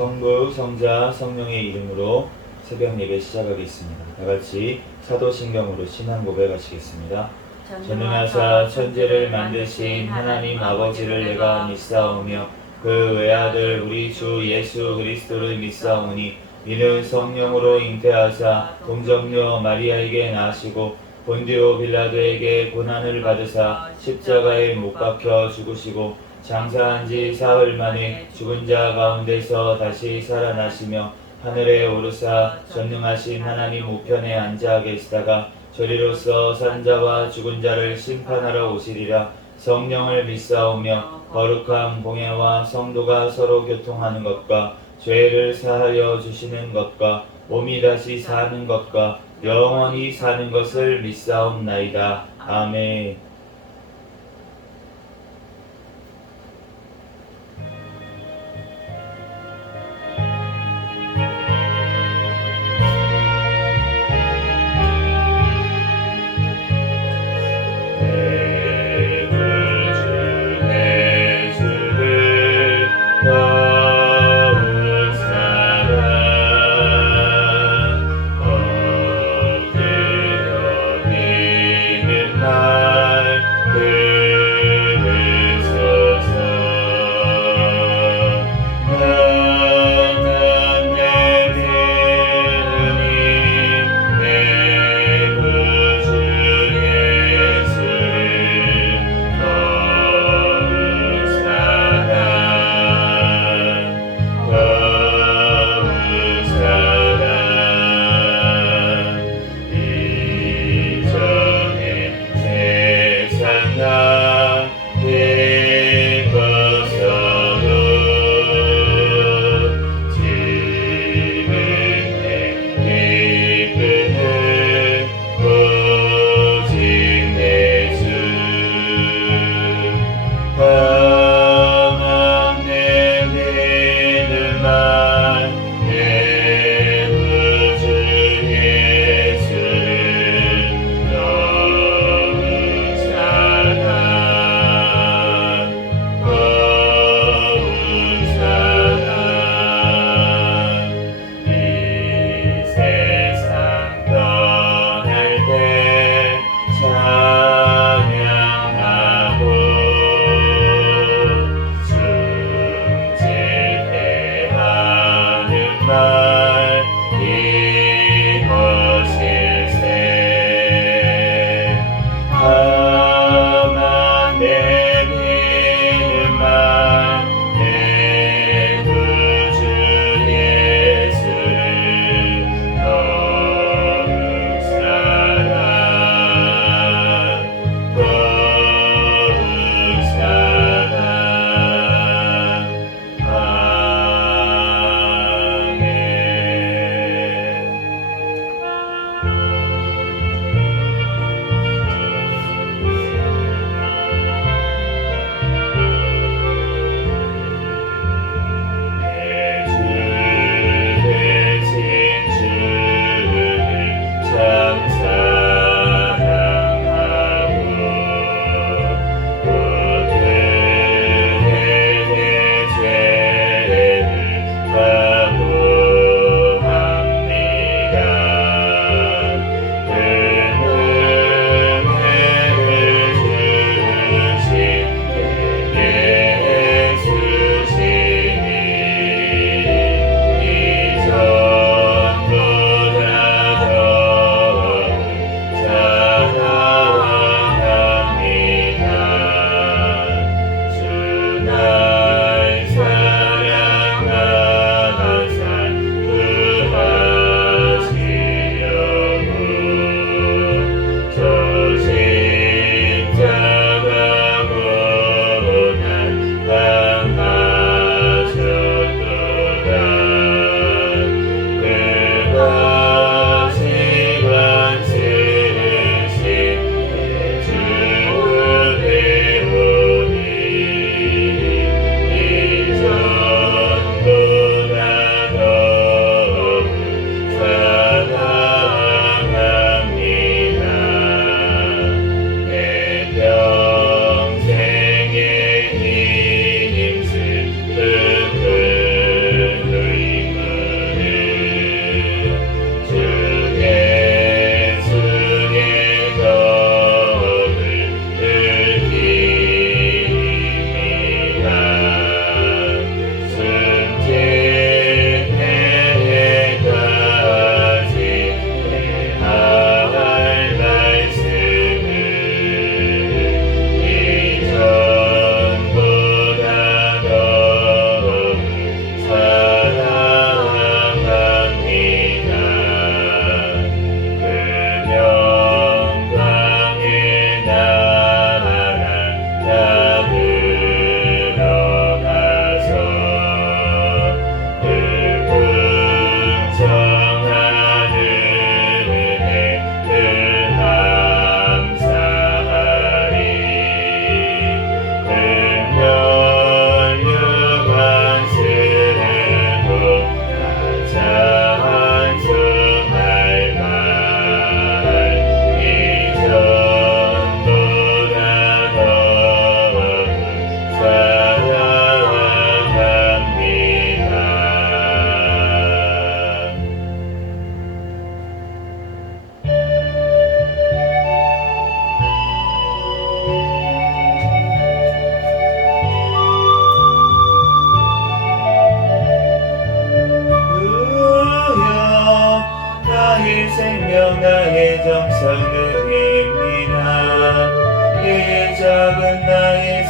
성부, 성자, 성령의 이름으로 새벽 예배 시작하겠습니다. 다같이 사도신경으로 신앙 고백하시겠습니다. 전능하사 천지를 만드신 하나님 아버지를 내가 믿사오며 그 외아들 우리 주 예수 그리스도를 믿사오니 이는 성령으로 잉태하사 동정녀 마리아에게 나시고 본디오 빌라도에게 고난을 받으사 십자가에 못 박혀 죽으시고 장사한 지 사흘 만에 죽은 자 가운데서 다시 살아나시며 하늘에 오르사 전능하신 하나님 우편에 앉아 계시다가 저리로서 산 자와 죽은 자를 심판하러 오시리라. 성령을 믿사오며 거룩한 공예와 성도가 서로 교통하는 것과 죄를 사하여 주시는 것과 몸이 다시 사는 것과 영원히 사는 것을 믿사옵나이다. 아멘.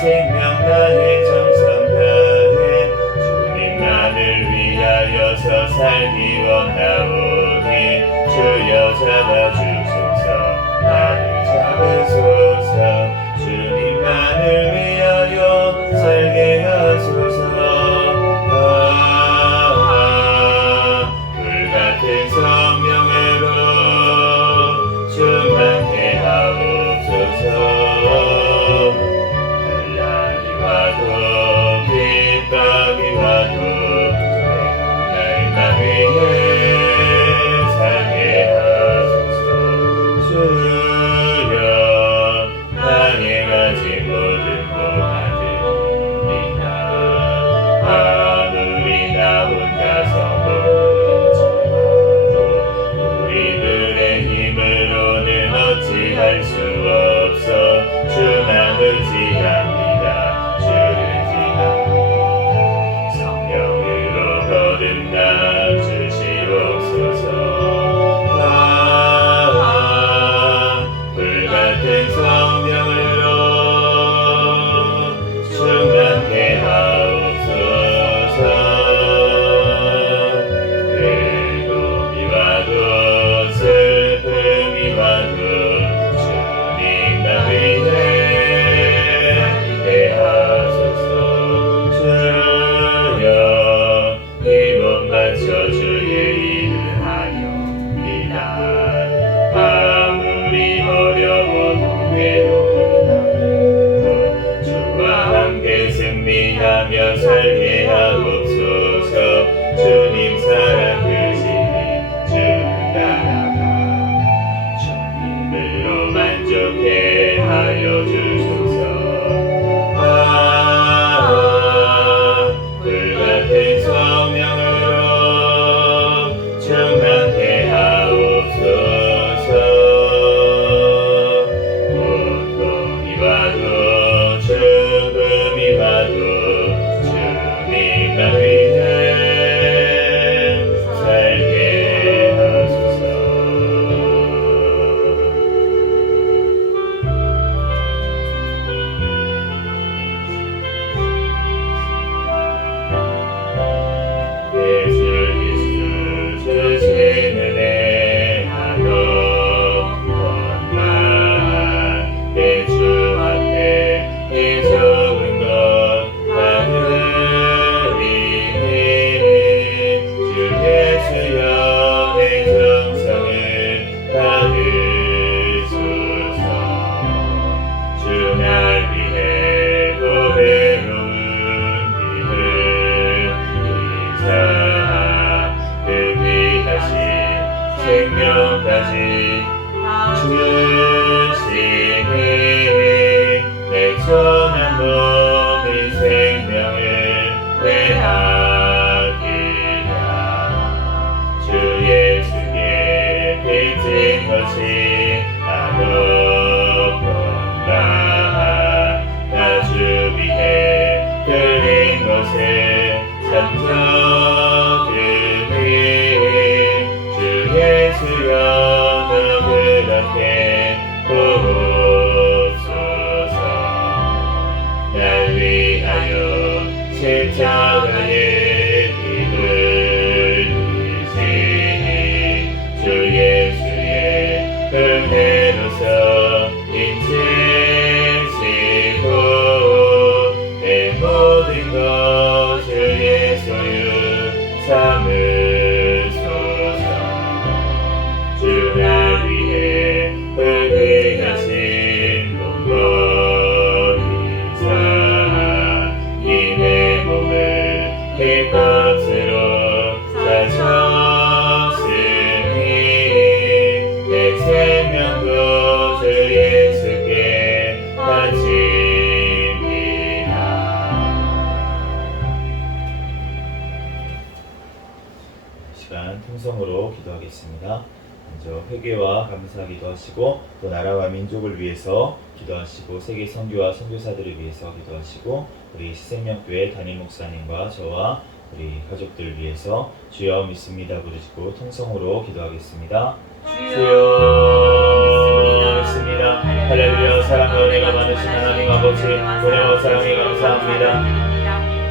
생명 다해 정성 다해 주님만을 위하여서 살기 원하오니 주여 잡아주소서 나를 잡으소서 주님만을 위하여 살게 하소서 불같은 성령으로 충만케 하옵소서 한란이 와도 핍박이 와도 날만 위해 살게 하소서 주여 땅에 가진 모든 고난들이나 아무리 나 혼자서 보여줘도 우리들의 힘으로는 어찌할 수 없어 주만 의지합니다 주를 지합니다 성령으로 거듭나 주시옵소서 불같은 성령으로 충만케 하옵소서 괴로움이 와도 슬픔이 와도 주님만 위해 하소서 주여 힘을 바쳐 주의 일을 하렵니다 아무리 어려워도 외로운 주와 함께 승리하며 살게 하옵소서 주님 사랑 크시니 주를 따라가 주님으로 만족해 하여 주소서 불같은 성령으로 충만케 하옵소서 고통이 와도 죽음이 와도 주님만 위해 살게 하소서 예수 주시는 은혜하여 원망 내 주 앞에 이 적은 것 받으리니 주 예수여 내 정성을 받으소서 주 날 위해 고배로운 길을 그 귀하신 생명까지 주시니 내 천한 몸이 생명을 빼앗기랴 주 예수께 빚진 것이 아무것도 나 주 위해 드린 것을 삼적으니 주 예수여 너 그렇게 보옵소서 날 위하여 십자가에 피 흘리시니 주 예수의 은혜로서 인치시고 내 모든 것 주의 소유 삼으소서 주 날 위해 흑의하신 몸버리사 이 내 몸을 핏값으로 사셨으니 내 생명도 주 예수께 바칩니다. 시간 통성으로 기도하겠습니다. 먼저 회개와 감사기도 하시고 또 나라와 민족을 위해서 기도하시고 세계 선교와 선교사들을 위해서 기도하시고 우리 시생명교회 담임 목사님과 저와 우리 가족들 위해서 주여 믿습니다 부르시고 통성으로 기도하겠습니다. 주여 믿습니다. 할렐루야. 사랑과 은혜가 많으신 하나님 아버지, 은혜와 사랑에 감사합니다.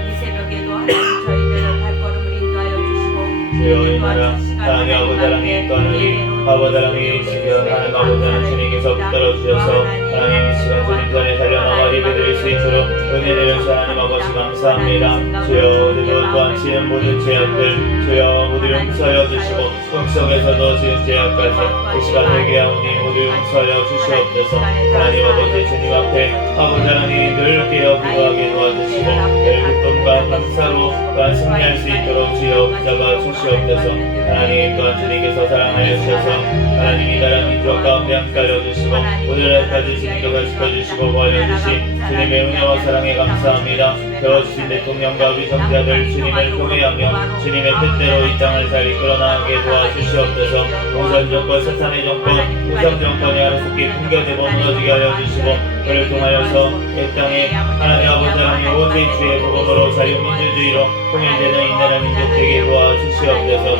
이 새벽에도 하나님 저희들의 발걸음을 인도하여 주시고 주여 이 나라 하나님 아버지 하나님 또하나님 아버지 하나님 지금 하나님 아버지 하나님 주님께서 붙들어 주셔서 하나님 이 시간 주님 전에 달려나가 예배드릴 수 있도록 은혜 내려주신 하나님 아버지 감사합니다. 주여 오늘도 또한 지은 모든 죄악들 주여 모두 용서하여 주시고 꿈속에서도 지은 죄악까지 이 시간 회개하오니 모두 용서하여 주시옵소서. 하나님 아버지 주님 앞에 아버지 하나님 늘 깨어 기도하게 도와주시고 늘 기쁨과 감사로 또한 승리할 수 있도록 주여 붙잡아 주시옵소서. 하나님 또한 주님께서 사랑하여 주셔서 하나님 이 나라 민족 가운데 함께하여 주시고 오늘날까지 주님께서 지켜주시고 보호하여주신 주님의 은혜와 사랑에 감사합니다. 세워주신 대통령과 우리 정자들 주님을 통회하며 주님의 뜻대로 이 땅을 잘 이끌어나가게 도와주시옵소서. 우선정권 사탄의 정권 우상정권이 하루속히 붕괴되고 무너지게 하여 주시고 그를 통하여서 이 땅에 하나님 아버지 하나님 오직 주의 복음으로 자유민주주의로 통일되는 이 나라 민족 되게 도와주시옵소서.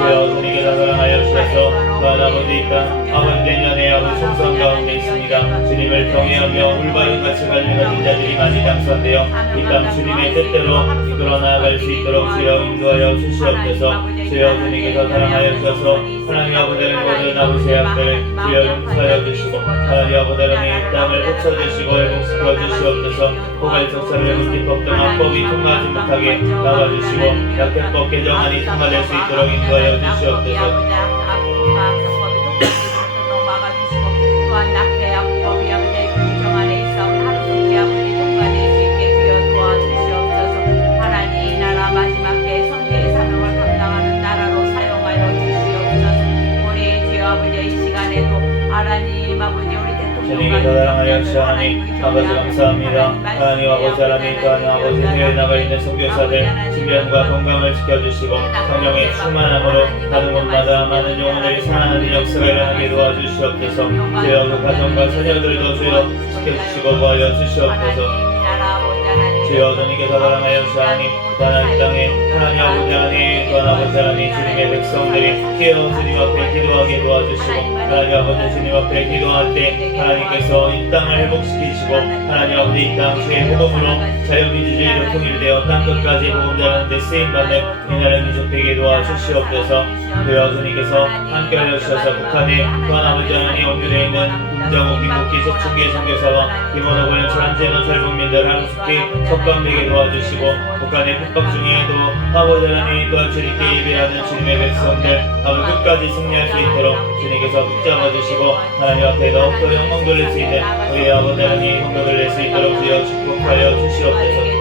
주여 주님께서 사랑하여 주셔서 또한 아버지 이 땅 아버지 내년에 아버지 총선 가운데 있습니다. 주님을 경외하며 올바른 가치관을 가진 자들이 많이 당선되어 이 땅 주님의 뜻대로 이끌어 나아갈 수 있도록 주여 인도하여 주시옵소서. 주여 주님께서 사랑하여 주셔서 하나님 아버지의 모든 아버지 죄악들을 주여 용서하여 주시고 하나님 아버지 이 땅을 고쳐주시고 회복시켜 주시옵소서. 포괄적 사회적 법등 합법이 통과하지 못하게 나와주시고 약회법 개정안이 통과될 수 있도록 인도하여 주시옵소서. 또한 낙태약법이 아버지 개정안에 있사오니 하루속히 아버지 통과될 수 있게 주여 도와주시옵소서. 하나님 이 나라 마지막 때 성계의 사명을 감당하는 나라로 사용하여 주시옵소서. 우리 주여 아버지 이 시간에도 하나님 아버지 우리 주님께서 사랑하여 주신 하나님 아버지 감사합니다. 하나님 아버지 하나님 또한 아버지 해외에 나가 있는 선교사들 신변과 건강을 지켜주시고 성령의 충만함으로 가는 곳마다 많은 영혼들이 살아나는 역사가 일어나게 도와주시옵소서. 주여 그 가정과 자녀들도 주여 지켜주시고 보호하여 주시옵소서. 주여 주님께서 사랑하여 주신 하나님 또한 이 땅에 하나님 아버지 하나님 또한 아버지 하나님 주님의 백성들이 깨어 주님 앞에 기도하게 도와주시고 하나님 아버지 주님 앞에 기도할 때 하나님께서 이 땅을 회복시키시고 하나님 아버지 이 땅 주의 복음으로 자유민주주의로 통일되어 땅끝까지 복음 전하는 데 쓰임받는 이 나라 민족 되게 도와주시옵소서. 주여 주님께서 함께하여 주셔서 북한에 또한 아버지 하나님 옮겨져 있는 김정우, 김국기, 서충기 선교사와 김원호 고현철 한재원 탈북민들 하루속히 석방되게 도와주시고 북한의 북박 중에도 아버지 하나님 또한 주님께 예배하는 주님의 백성들 아버지 끝까지 승리할 수 있도록 주님께서 붙잡아 주시고 하나님 앞에 더욱더 영광 돌릴 수 있는 우리 아버지 하나님 영광 돌릴 수 있도록 주여 축복하여 주시옵소서.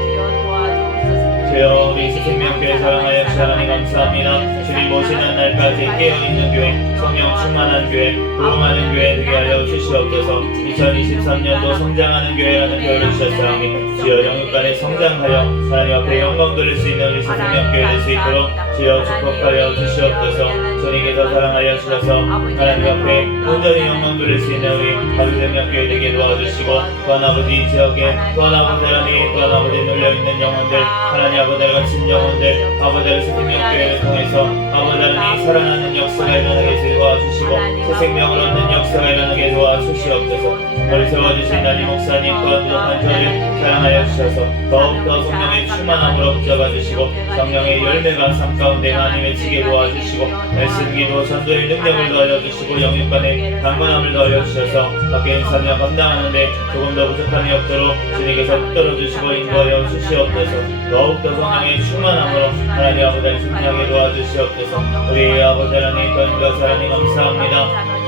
주여 우리 생명교회 사랑하여 주시 하나님 감사합니다. 주님 오시는 날까지 깨어있는 교회 성령 충만한 교회 부흥하는 교회 되게 하여 주시옵소서. 2023년도 성장하는 교회라는 표현을 주셨사오니 주여 영육간에 성장하여 하나님 앞에 영광 돌릴 수 있는 우리 생명교회 될 수 있도록 주여 축복하여 주시옵소서. 주님께서 사랑하여 주셔서 하나님 앞에 온전히 영광 돌릴 수 있는 우리 가족생명교회 되게 도와주시고 또한 아버지 이 지역에 또한 아버지 하나님 또한 아버지 눌려있는 영혼들 하나님 아버지 갇힌 영혼들 아버지 생명교회를 통해서 아버지 하나님 살아나는 역사가 일어나게 도와주시고 새 생명을 얻는 역사가 일어나게 도와주시옵소서. 우리 세워주신 하나님 목사님 또한 부족한 저를 사랑하여 주셔서 더욱더 성령의 충만함으로 붙잡아주시고 성령의 열매가 삶 가운데 많이 맺히게 도와주시고 말씀 기도 전도의 능력을 더하여주시고 영육간의 강건함을 더하여주셔서 밖에 있는 사명 감당하는데 조금 더 부족함이 없도록 주님께서 붙들어주시고 인도하여 주시옵소서. 더욱더 성령의 충만함으로 하나님 아버지를 승리하게 도와주시옵소서. 우리 아버지 하나님 또 인도하사 하나님 감사합니다.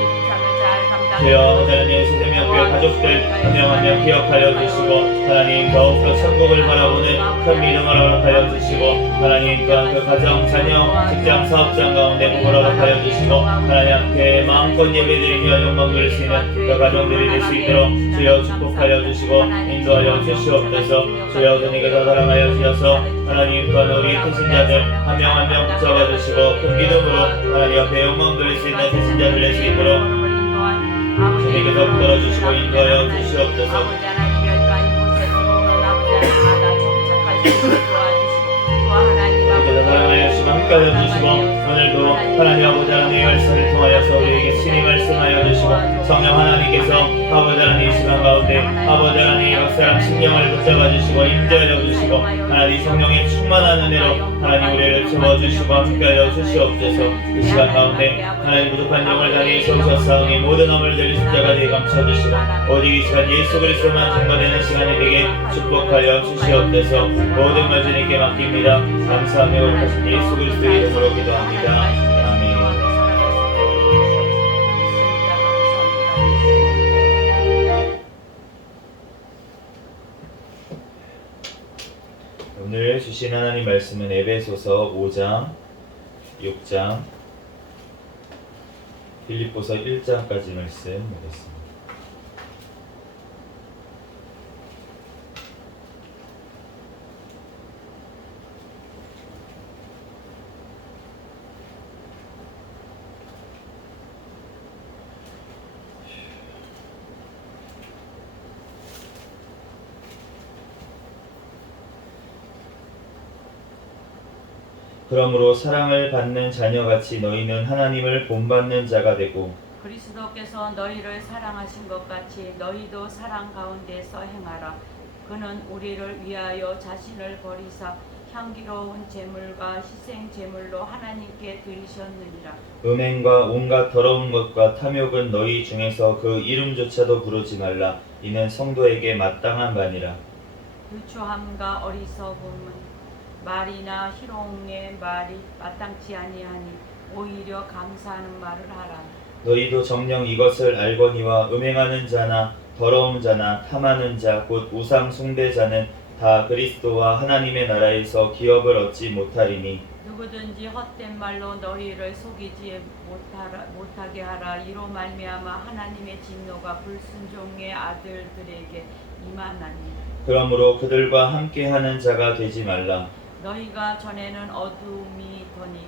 주여 하나님 세대명교회 가족들 한 명 한 명 기억하여 주시고 하나님 더욱더 천국을 바라보는 큰 믿음을 허락하여 주시고 하나님 또한 그 가정, 자녀, 직장, 사업장 가운데 복을 허락하여 주시고 하나님 앞에 마음껏 예배드리며 영광 돌릴 수 있는 그 가정들이 될 수 있도록 주여 축복하여 주시고 인도하여 주시옵소서. 주여 주님께서 사랑하여 주셔서 하나님 또한 우리 태신자들 한 명 한 명 붙잡아 주시고 큰 믿음으로 하나님 앞에 영광 돌릴 수 있는 태신자들 될 수 있도록 주님께서 붙들어주시고 인도하여 주시옵소서. 아버지 하나님 별도한 곳에서 아버지 하나님 마다 정착할 수 있도록 도와주시고 또 하나님 주님께서 사랑하여 주시고 함께하여 주시고 오늘도 하나님 아버지 하나님의 말씀을 통하여서 우리에게 친히 말씀하여 주시고 성령 하나님께서 아버지 하나님 이 시간 가운데 아버지 하나님 각 사람 심령을 붙잡아 주시고 임재하여 주시고 하나님 성령의 충만한 은혜로 하나님 우리를 채워주시고 함께하여 주시옵소서. 이 시간 가운데 하나님 부족한 영을 다니 세우셨사오니 모든 허물을 들리 십자가 뒤에 감춰주시고 오직 이 시간 예수 그리스도만 증거되는 시간이 되게 축복하여 주시옵소서. 모든 걸 주님께 맡깁니다. 감사하며 거룩하신 예수 그리스도의 이름으로 기도합니다. 아멘. 오늘 주신 하나님 말씀은 에베소서 5장, 6장, 빌립보서 1장까지 말씀 보겠습니다. 그러므로 사랑을 받는 자녀같이 너희는 하나님을 본받는 자가 되고 그리스도께서 너희를 사랑하신 것 같이 너희도 사랑 가운데서 행하라. 그는 우리를 위하여 자신을 버리사 향기로운 제물과 희생 제물로 하나님께 드리셨느니라. 음행과 온갖 더러운 것과 탐욕은 너희 중에서 그 이름조차도 부르지 말라. 이는 성도에게 마땅한 바니라. 유추함과 어리석음은 말이나 희롱의 말이 마땅치 아니하니 오히려 감사하는 말을 하라. 너희도 정녕 이것을 알거니와 음행하는 자나 더러운 자나 탐하는 자 곧 우상 숭배자는 다 그리스도와 하나님의 나라에서 기업을 얻지 못하리니 누구든지 헛된 말로 너희를 속이지 못하게 하라. 이로 말미암아 하나님의 진노가 불순종의 아들들에게 임하나니. 그러므로 그들과 함께하는 자가 되지 말라. 너희가 전에는 어둠이더니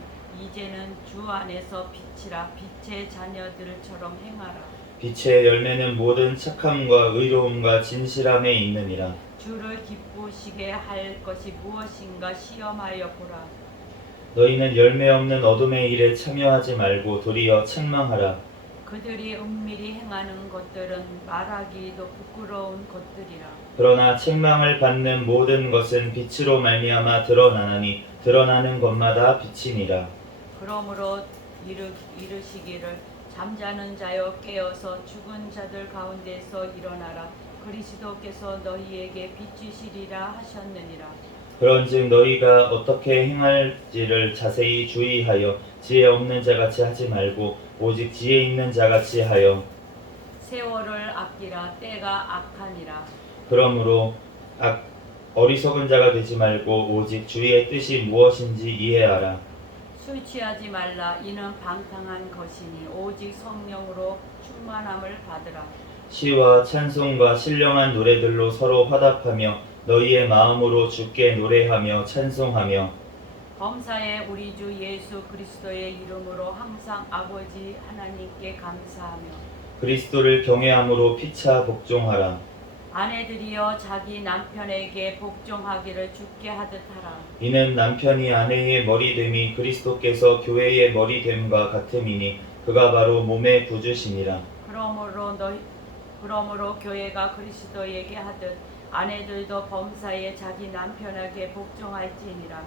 이제는 주 안에서 빛이라. 빛의 자녀들처럼 행하라. 빛의 열매는 모든 착함과 의로움과 진실함에 있느니라. 주를 기쁘시게 할 것이 무엇인가 시험하여 보라. 너희는 열매 없는 어둠의 일에 참여하지 말고 도리어 책망하라. 그들이 은밀히 행하는 것들은 말하기도 부끄러운 것들이라. 그러나 책망을 받는 모든 것은 빛으로 말미암아 드러나나니 드러나는 것마다 빛이니라. 그러므로 이르시기를 잠자는 자여 깨어서 죽은 자들 가운데서 일어나라. 그리스도께서 너희에게 비추시리라 하셨느니라. 그런즉 너희가 어떻게 행할지를 자세히 주의하여 지혜 없는 자같이 하지 말고 오직 지혜 있는 자같이 하여 세월을 아끼라. 때가 악하니라. 그러므로 어리석은 자가 되지 말고 오직 주의 뜻이 무엇인지 이해하라. 술 취하지 말라. 이는 방탕한 것이니 오직 성령으로 충만함을 받으라. 시와 찬송과 신령한 노래들로 서로 화답하며 너희의 마음으로 주께 노래하며 찬송하며 범사에 우리 주 예수 그리스도의 이름으로 항상 아버지 하나님께 감사하며 그리스도를 경외함으로 피차 복종하라. 아내들이여 자기 남편에게 복종하기를 주께 하듯 하라. 이는 남편이 아내의 머리됨이 그리스도께서 교회의 머리됨과 같음이니 그가 바로 몸의 구주시니라. 그러므로 교회가 그리스도에게 하듯 아내들도 범사에 자기 남편에게 복종할지니라.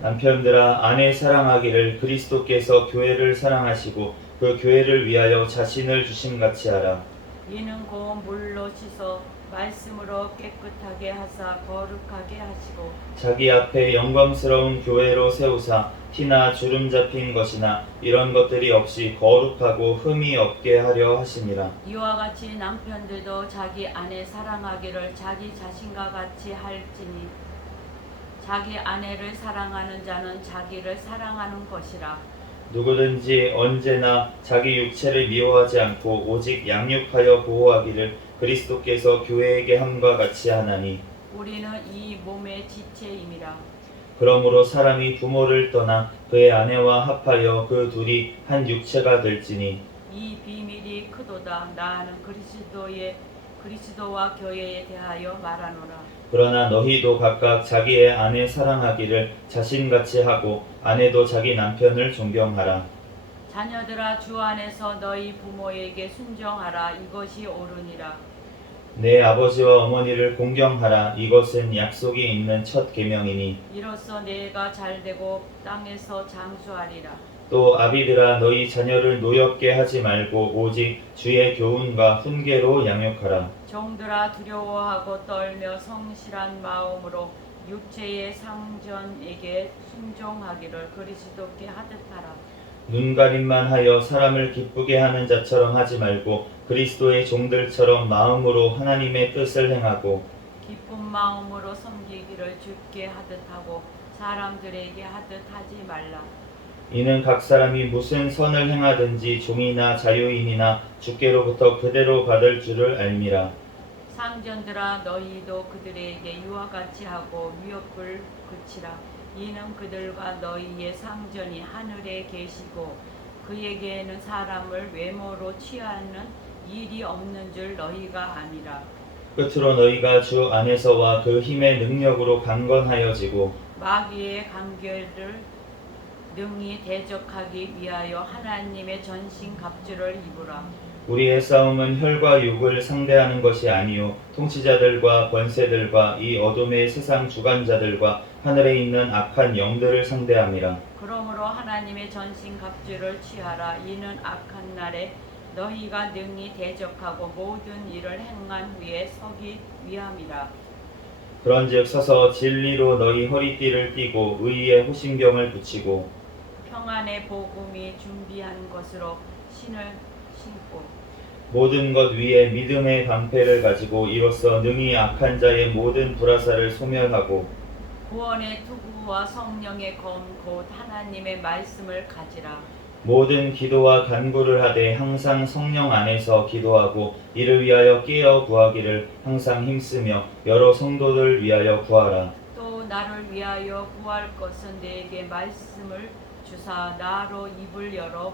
남편들아 아내 사랑하기를 그리스도께서 교회를 사랑하시고 그 교회를 위하여 자신을 주심같이 하라. 이는 곧 물로 씻어 말씀으로 깨끗하게 하사 거룩하게 하시고 자기 앞에 영광스러운 교회로 세우사 티나 주름 잡힌 것이나 이런 것들이 없이 거룩하고 흠이 없게 하려 하시니라. 이와 같이 남편들도 자기 아내 사랑하기를 자기 자신과 같이 할지니 자기 아내를 사랑하는 자는 자기를 사랑하는 것이라. 누구든지 언제나 자기 육체를 미워하지 않고 오직 양육하여 보호하기를 그리스도께서 교회에게 함과 같이 하나니 우리는 이 몸의 지체임이라. 그러므로 사람이 부모를 떠나 그의 아내와 합하여 그 둘이 한 육체가 될지니 이 비밀이 크도다. 나는 그리스도와 교회에 대하여 말하노라. 그러나 너희도 각각 자기의 아내 사랑하기를 자신같이 하고 아내도 자기 남편을 존경하라. 자녀들아 주 안에서 너희 부모에게 순종하라. 이것이 옳으니라. 내 아버지와 어머니를 공경하라. 이것은 약속이 있는 첫 계명이니. 이로써 내가 잘되고 땅에서 장수하리라. 또 아비들아 너희 자녀를 노엽게 하지 말고 오직 주의 교훈과 훈계로 양육하라. 종들아 두려워하고 떨며 성실한 마음으로 육체의 상전에게 순종하기를 그리스도께 하듯하라. 눈가림만 하여 사람을 기쁘게 하는 자처럼 하지 말고 그리스도의 종들처럼 마음으로 하나님의 뜻을 행하고 기쁜 마음으로 섬기기를 주께 하듯하고 사람들에게 하듯 하지 말라. 이는 각 사람이 무슨 선을 행하든지 종이나 자유인이나 주께로부터 그대로 받을 줄을 알미라. 상전들아 너희도 그들에게 유와 같이 하고 위협을 그치라. 이는 그들과 너희의 상전이 하늘에 계시고 그에게는 사람을 외모로 취하는 일이 없는 줄 너희가 아니라. 끝으로 너희가 주 안에서와 그 힘의 능력으로 강건하여지고 마귀의 간결을 능히 대적하기 위하여 하나님의 전신 갑주를 입으라. 우리의 싸움은 혈과 육을 상대하는 것이 아니요 통치자들과 권세들과 이 어둠의 세상 주관자들과 하늘에 있는 악한 영들을 상대함이라. 그러므로 하나님의 전신 갑주를 취하라. 이는 악한 날에 너희가 능히 대적하고 모든 일을 행한 후에 서기 위함이라. 그런즉 서서 진리로 너희 허리띠를 띠고 의의 호심경을 붙이고 평안의 복음이 준비한 것으로 신을 신고 모든 것 위에 믿음의 방패를 가지고 이로써 능히 악한 자의 모든 불화살을 소멸하고 구원의 투구와 성령의 검 곧 하나님의 말씀을 가지라. 모든 기도와 간구를 하되 항상 성령 안에서 기도하고 이를 위하여 깨어 구하기를 항상 힘쓰며 여러 성도들 위하여 구하라. 또 나를 위하여 구할 것은 내게 말씀을 주사 나로 입을 열어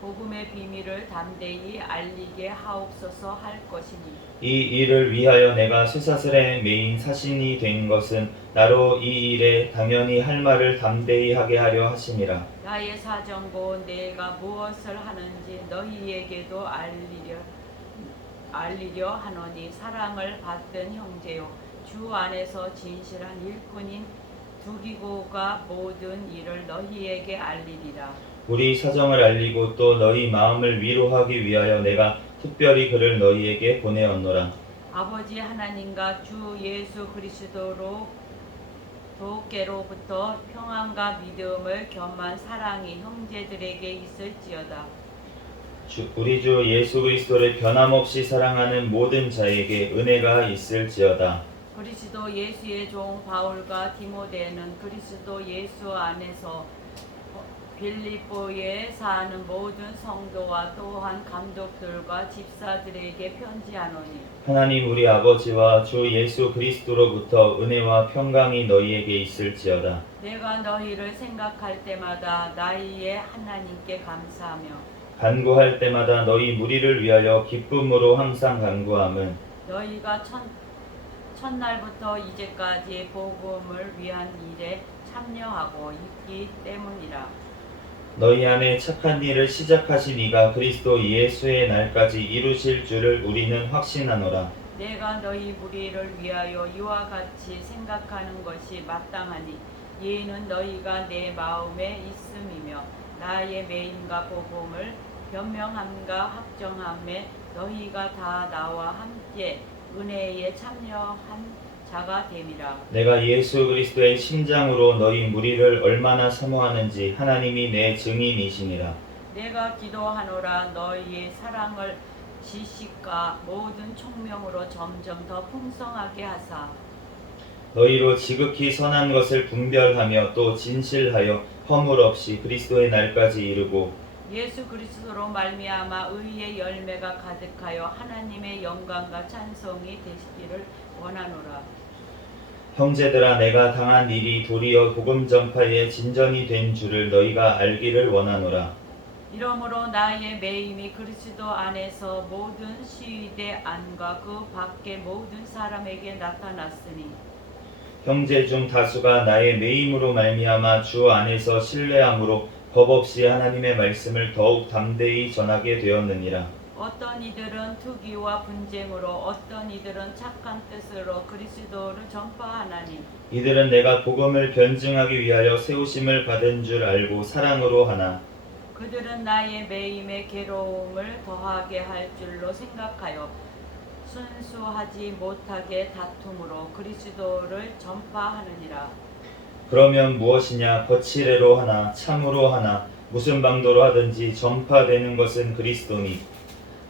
복음의 비밀을 담대히 알리게 하옵소서 할 것이니. 이 일을 위하여 내가 쇠사슬에 매인 사신이 된 것은 나로 이 일에 당연히 할 말을 담대히 하게 하려 하심이라. 나의 사정고 내가 무엇을 하는지 너희에게도 알리려 하노니 사랑을 받든 형제요 주 안에서 진실한 일꾼인 두기고가 모든 일을 너희에게 알리리라. 우리 사정을 알리고 또 너희 마음을 위로하기 위하여 내가 특별히 그를 너희에게 보내었노라. 아버지 하나님과 주 예수 그리스도로 도께로부터 평안과 믿음을 겸한 사랑이 형제들에게 있을지어다. 우리 주 예수 그리스도를 변함없이 사랑하는 모든 자에게 은혜가 있을지어다. 그리스도 예수의 종 바울과 디모데는 그리스도 예수 안에서 빌립보에 사는 모든 성도와 또한 감독들과 집사들에게 편지하노니 하나님 우리 아버지와 주 예수 그리스도로부터 은혜와 평강이 너희에게 있을지어다. 내가 너희를 생각할 때마다 나의 하나님께 감사하며 간구할 때마다 너희 무리를 위하여 기쁨으로 항상 간구함은 너희가 첫날부터 이제까지 복음을 위한 일에 참여하고 있기 때문이라. 너희 안에 착한 일을 시작하신 이가 그리스도 예수의 날까지 이루실 줄을 우리는 확신하노라. 내가 너희 무리를 위하여 이와 같이 생각하는 것이 마땅하니 이는 너희가 내 마음에 있음이며 나의 매임과 복음을 변명함과 확정함에 너희가 다 나와 함께 은혜에 참여한 자가 됨이라. 내가 예수 그리스도의 심장으로 너희 무리를 얼마나 사모하는지 하나님이 내 증인이시니라. 내가 기도하노라. 너희의 사랑을 지식과 모든 총명으로 점점 더 풍성하게 하사 너희로 지극히 선한 것을 분별하며 또 진실하여 허물 없이 그리스도의 날까지 이르고 예수 그리스도로 말미암아 의의 열매가 가득하여 하나님의 영광과 찬송이 되시기를 원하노라. 형제들아 내가 당한 일이 도리어 복음 전파의 진전이 된 줄을 너희가 알기를 원하노라. 이러므로 나의 매임이 그리스도 안에서 모든 시위대 안과 그 밖의 모든 사람에게 나타났으니 형제 중 다수가 나의 매임으로 말미암아 주 안에서 신뢰함으로 겁 없이 하나님의 말씀을 더욱 담대히 전하게 되었느니라. 어떤 이들은 투기와 분쟁으로 어떤 이들은 착한 뜻으로 그리스도를 전파하나니 이들은 내가 복음을 변증하기 위하여 세우심을 받은 줄 알고 사랑으로 하나 그들은 나의 매임에 괴로움을 더하게 할 줄로 생각하여 순수하지 못하게 다툼으로 그리스도를 전파하느니라. 그러면 무엇이냐 거칠애로 하나 참으로 하나 무슨 방도로 하든지 전파되는 것은 그리스도니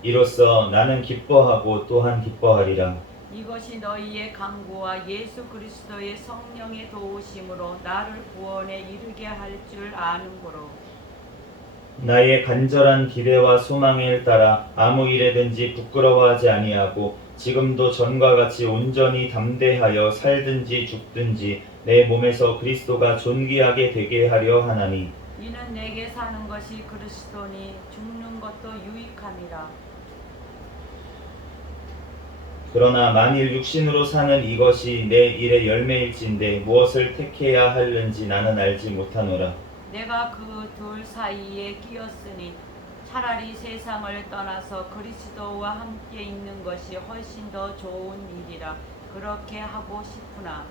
이로써 나는 기뻐하고 또한 기뻐하리라. 이것이 너희의 강구와 예수 그리스도의 성령의 도우심으로 나를 구원에 이르게 할 줄 아는고로 나의 간절한 기대와 소망에 따라 아무 일에든지 부끄러워하지 아니하고 지금도 전과 같이 온전히 담대하여 살든지 죽든지 내 몸에서 그리스도가 존귀하게 되게 하려 하나니 이는 내게 사는 것이 그리스도니 죽는 것도 유익함이라. 그러나 만일 육신으로 사는 이것이 내 일의 열매일진데 무엇을 택해야 하는지 나는 알지 못하노라. 내가 그 둘 사이에 끼었으니 차라리 세상을 떠나서 그리스도와 함께 있는 것이 훨씬 더 좋은 일이라 그렇게 하고 싶으나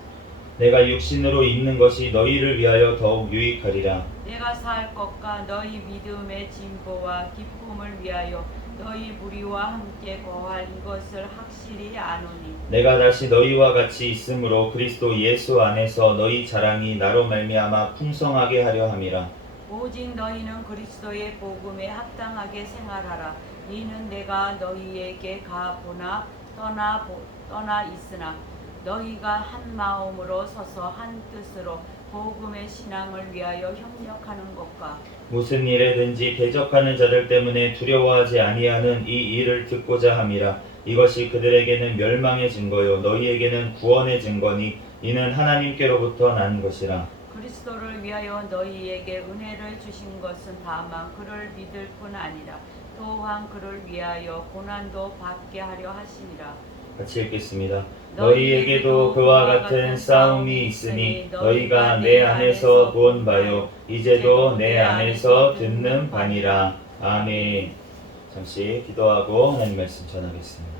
내가 육신으로 있는 것이 너희를 위하여 더욱 유익하리라. 내가 살 것과 너희 믿음의 진보와 기쁨을 위하여 너희 무리와 함께 거할 이것을 확실히 아노니 내가 다시 너희와 같이 있으므로 그리스도 예수 안에서 너희 자랑이 나로 말미암아 풍성하게 하려 함이라. 오직 너희는 그리스도의 복음에 합당하게 생활하라. 이는 내가 너희에게 가보나 떠나 있으나 너희가 한 마음으로 서서 한 뜻으로 복음의 신앙을 위하여 협력하는 것과 무슨 일에든지 대적하는 자들 때문에 두려워하지 아니하는 이 일을 듣고자 함이라. 이것이 그들에게는 멸망의 증거요 너희에게는 구원의 증거니 이는 하나님께로부터 난 것이라. 그리스도를 위하여 너희에게 은혜를 주신 것은 다만 그를 믿을 뿐 아니라 또한 그를 위하여 고난도 받게 하려 하심이라. 같이 읽겠습니다. 너희에게도 그와 같은 싸움이 있으니 너희가 내 안에서 본 바요 이제도 내 안에서 듣는 바니라. 아멘. 잠시 기도하고 하나님 말씀 전하겠습니다.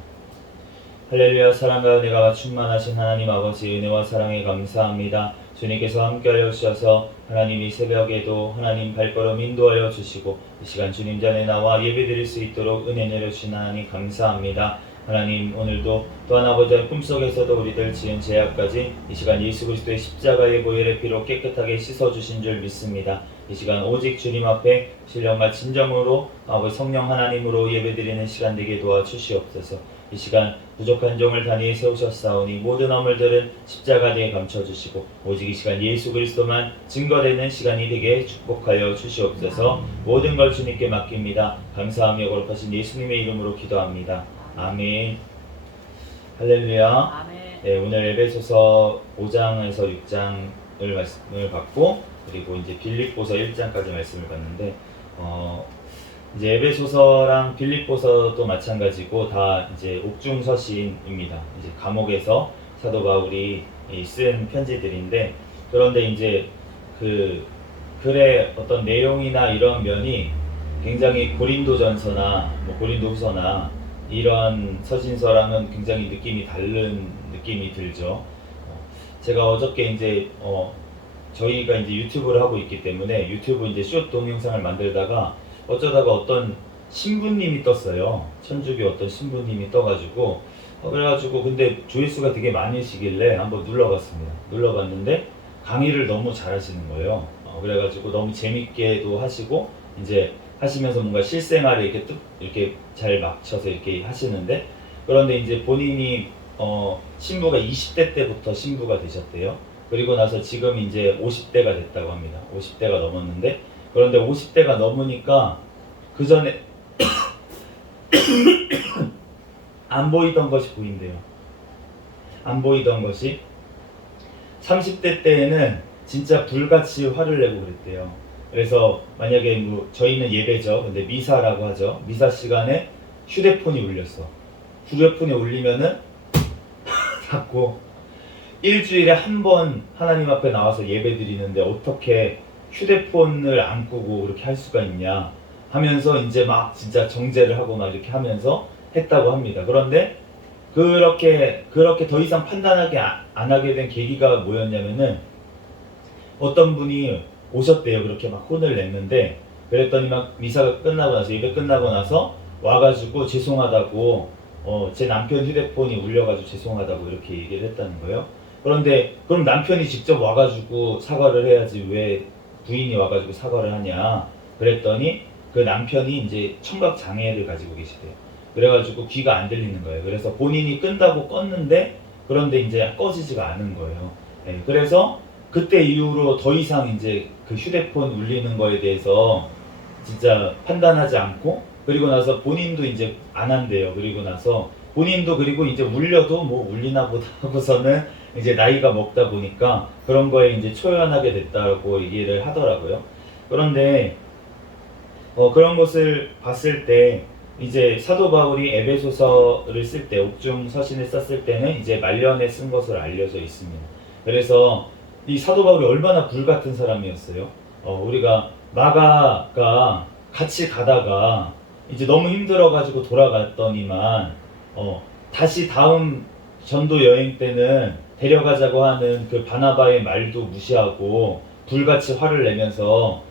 할렐루야. 사랑과 은혜가 충만하신 하나님 아버지 은혜와 사랑에 감사합니다. 주님께서 함께하여 주셔서 하나님 이 새벽에도 하나님 발걸음 인도하여 주시고 이 시간 주님 전에 나와 예배드릴 수 있도록 은혜 내려주신 하나님 감사합니다. 하나님 오늘도 또한 아버지의 꿈속에서도 우리들 지은 죄악까지 이 시간 예수 그리스도의 십자가의 보혈의 피로 깨끗하게 씻어주신 줄 믿습니다. 이 시간 오직 주님 앞에 신령과 진정으로 아버지 성령 하나님으로 예배드리는 시간 되게 도와주시옵소서. 이 시간 부족한 종을 단위에 세우셨사오니 모든 허물들은 십자가에 감춰주시고 오직 이 시간 예수 그리스도만 증거되는 시간이 되게 축복하여 주시옵소서. 모든 걸 주님께 맡깁니다. 감사하며 거룩하신 예수님의 이름으로 기도합니다. 아멘. 할렐루야. 아멘. 네, 오늘 에베소서 5장에서 6장을 말씀을 받고 그리고 이제 빌립보서 1장까지 말씀을 봤는데 이제 에베소서랑 빌립보서도 마찬가지고 다 이제 옥중서신입니다. 이제 감옥에서 사도 바울이 쓴 편지들인데 그런데 이제 그 글의 어떤 내용이나 이런 면이 굉장히 고린도전서나 고린도후서나 이런 서신서랑은 굉장히 느낌이 다른 느낌이 들죠. 제가 어저께 이제 저희가 이제 유튜브를 하고 있기 때문에 유튜브 이제 숏 동영상을 만들다가 어쩌다가 어떤 신부님이 떴어요. 천주교 어떤 신부님이 떠가지고 그래가지고 근데 조회수가 되게 많으시길래 한번 눌러봤습니다. 눌러봤는데 강의를 너무 잘하시는 거예요. 그래가지고 너무 재밌게도 하시고 이제 하시면서 뭔가 실생활에 이렇게 잘 맞춰서 이렇게 하시는데 그런데 이제 본인이 신부가 20대 때부터 신부가 되셨대요. 그리고 나서 지금 이제 50대가 됐다고 합니다. 50대가 넘었는데 그런데 50대가 넘으니까 그 전에 안 보이던 것이 보인대요. 안 보이던 것이 30대 때에는 진짜 불같이 화를 내고 그랬대요. 그래서 만약에 뭐 저희는 예배죠. 근데 미사라고 하죠. 미사 시간에 휴대폰이 울렸어. 휴대폰이 울리면은 닫고 일주일에 한 번 하나님 앞에 나와서 예배 드리는데 어떻게 휴대폰을 안 끄고 그렇게 할 수가 있냐 하면서 이제 막 진짜 정죄를 하고 막 이렇게 하면서 했다고 합니다. 그런데 그렇게 더 이상 판단하게 안 하게 된 계기가 뭐였냐면은 어떤 분이 오셨대요. 그렇게 막 혼을 냈는데 그랬더니 막 미사가 끝나고 나서 예배 끝나고 나서 와가지고 죄송하다고 제 남편 휴대폰이 울려가지고 죄송하다고 이렇게 얘기를 했다는 거예요. 그런데 그럼 남편이 직접 와가지고 사과를 해야지 왜 부인이 와가지고 사과를 하냐 그랬더니 그 남편이 이제 청각 장애를 가지고 계시대요. 그래가지고 귀가 안 들리는 거예요. 그래서 본인이 끈다고 껐는데 그런데 이제 꺼지지가 않은 거예요. 네, 그래서 그때 이후로 더 이상 이제 그 휴대폰 울리는 거에 대해서 진짜 판단하지 않고 그리고 나서 본인도 이제 안 한대요. 그리고 나서 본인도 그리고 이제 울려도 뭐 울리나 보다 하고서는 이제 나이가 먹다 보니까 그런 거에 이제 초연하게 됐다고 얘기를 하더라고요. 그런데 그런 것을 봤을 때 이제 사도 바울이 에베소서를 쓸 때 옥중 서신을 썼을 때는 이제 말년에 쓴 것으로 알려져 있습니다. 그래서 이 사도 바울이 얼마나 불같은 사람이었어요. 우리가 마가가 같이 가다가 이제 너무 힘들어가지고 돌아갔더니만 다시 다음 전도 여행 때는 데려가자고 하는 그 바나바의 말도 무시하고 불같이 화를 내면서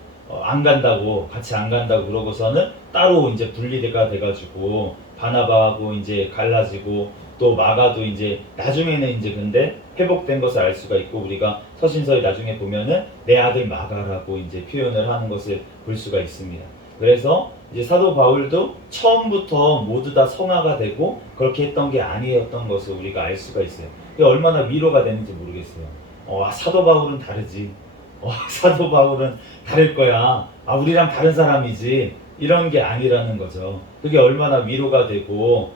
안 간다고 같이 안 간다고 그러고서는 따로 이제 분리가 돼가지고 바나바하고 이제 갈라지고 또 마가도 이제 나중에는 이제 근데 회복된 것을 알 수가 있고 우리가 서신서에 나중에 보면은 내 아들 마가라고 이제 표현을 하는 것을 볼 수가 있습니다. 그래서 이제 사도 바울도 처음부터 모두 다 성화가 되고 그렇게 했던 게 아니었던 것을 우리가 알 수가 있어요. 그게 얼마나 위로가 되는지 모르겠어요. 사도 바울은 다르지. 사도 바울은 다를 거야. 우리랑 다른 사람이지. 이런 게 아니라는 거죠. 그게 얼마나 위로가 되고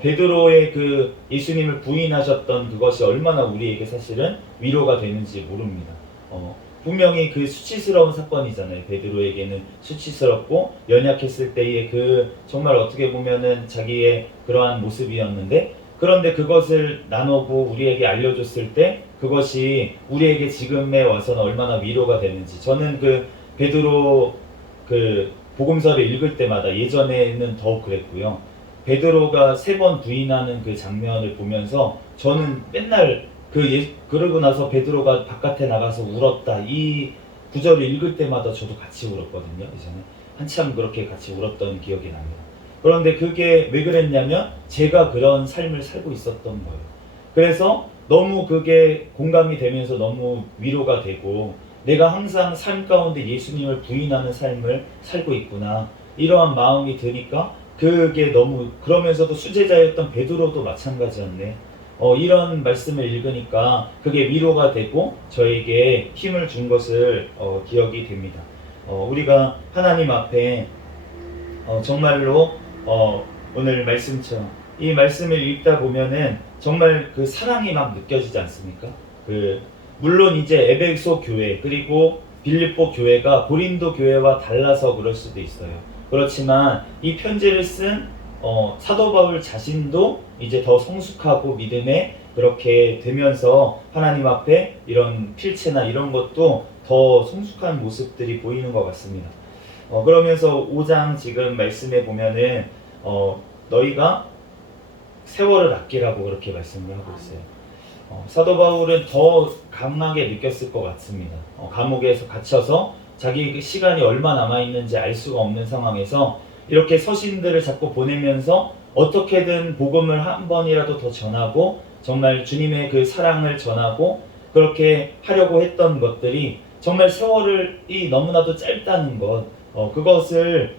베드로의 그 예수님을 부인하셨던 그것이 얼마나 우리에게 사실은 위로가 되는지 모릅니다. 분명히 그 수치스러운 사건이잖아요. 베드로에게는 수치스럽고 연약했을 때의 그 정말 어떻게 보면은 자기의 그러한 모습이었는데 그런데 그것을 나누고 우리에게 알려줬을 때 그것이 우리에게 지금에 와서는 얼마나 위로가 되는지 저는 그 베드로 그 복음서를 읽을 때마다 예전에는 더욱 그랬고요. 베드로가 3번 부인하는 그 장면을 보면서 저는 맨날 그러고 나서 베드로가 바깥에 나가서 울었다. 이 구절을 읽을 때마다 저도 같이 울었거든요. 예전에 한참 그렇게 같이 울었던 기억이 납니다. 그런데 그게 왜 그랬냐면 제가 그런 삶을 살고 있었던 거예요. 그래서 너무 그게 공감이 되면서 너무 위로가 되고 내가 항상 삶 가운데 예수님을 부인하는 삶을 살고 있구나. 이러한 마음이 드니까 그게 너무 그러면서도 수제자였던 베드로도 마찬가지였네. 이런 말씀을 읽으니까 그게 위로가 되고 저에게 힘을 준 것을 기억이 됩니다. 우리가 하나님 앞에 정말로 오늘 말씀처럼 이 말씀을 읽다 보면은 정말 그 사랑이 막 느껴지지 않습니까? 물론 이제 에베소 교회 그리고 빌립보 교회가 고린도 교회와 달라서 그럴 수도 있어요. 그렇지만 이 편지를 쓴 사도 바울 자신도 이제 더 성숙하고 믿음에 그렇게 되면서 하나님 앞에 이런 필체나 이런 것도 더 성숙한 모습들이 보이는 것 같습니다. 그러면서 5장 지금 말씀에 보면은 너희가 세월을 아끼라고 그렇게 말씀을 하고 있어요. 사도 바울은 더 강하게 느꼈을 것 같습니다. 감옥에서 갇혀서 자기 시간이 얼마 남아있는지 알 수가 없는 상황에서 이렇게 서신들을 자꾸 보내면서 어떻게든 복음을 한 번이라도 더 전하고 정말 주님의 그 사랑을 전하고 그렇게 하려고 했던 것들이 정말 세월이 너무나도 짧다는 것 그것을